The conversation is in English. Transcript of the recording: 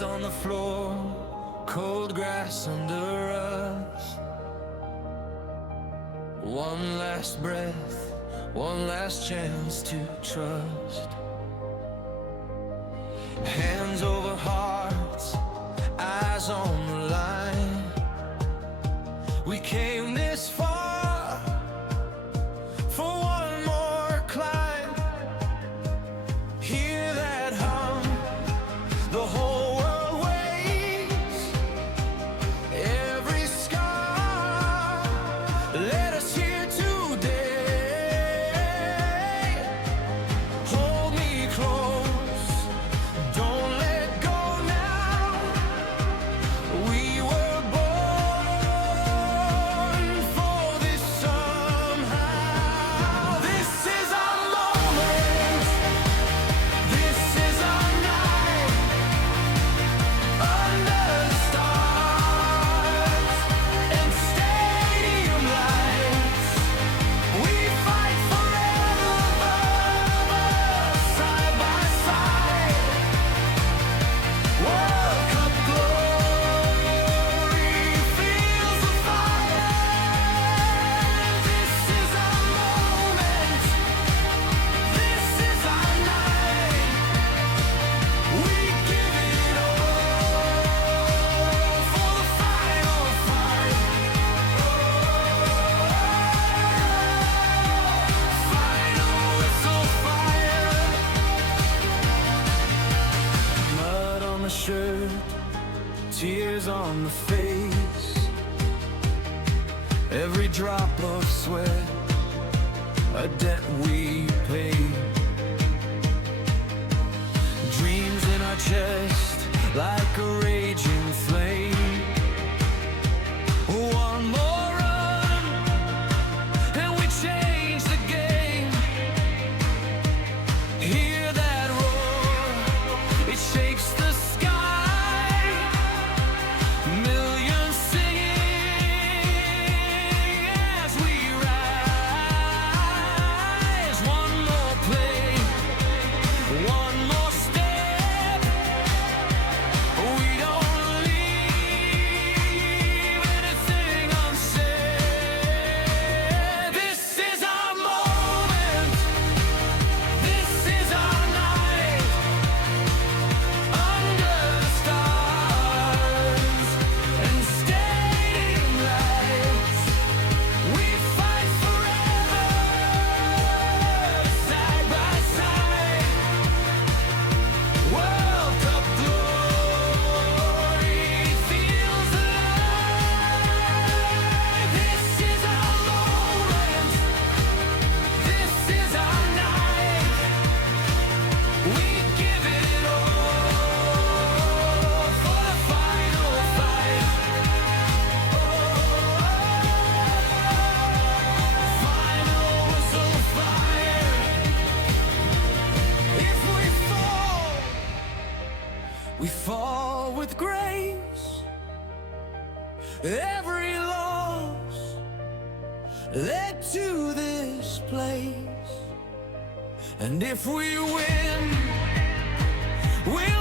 Sheets on the floor, cold grass under us. One last breath, one last chance to trust. Hands over hearts, eyes on the line. We came this far for one more climb. Hear that hum, the whole world waits. Every scar led us here today. Hold me close, don't let go now. We were born for this somehow. This is our moment, this is our night. Under the stars and stadium lights, we fight forever, side by side. World Cup glory feels the fire. This is our moment, this is our night. We give it all for the final fight. Final whistle fire. Mud on the shirt, tears on the face. Every drop of sweat, a debt we pay. Dreams in our chest, like a raging flame. One more run, and we change the game. Hear that roar, it shakes the sky. Millions singing as we rise. One more play, one more step. We don't leave anything unsaid. This is our moment, this is our night. Under the stars and stadium lights, we fight forever, side by side. World Cup glory feels alive. This is our moment, this is our night. We give it all for the final fight. Final whistle fire. If we fall with grace. Every loss led to this place. And if we win, we'll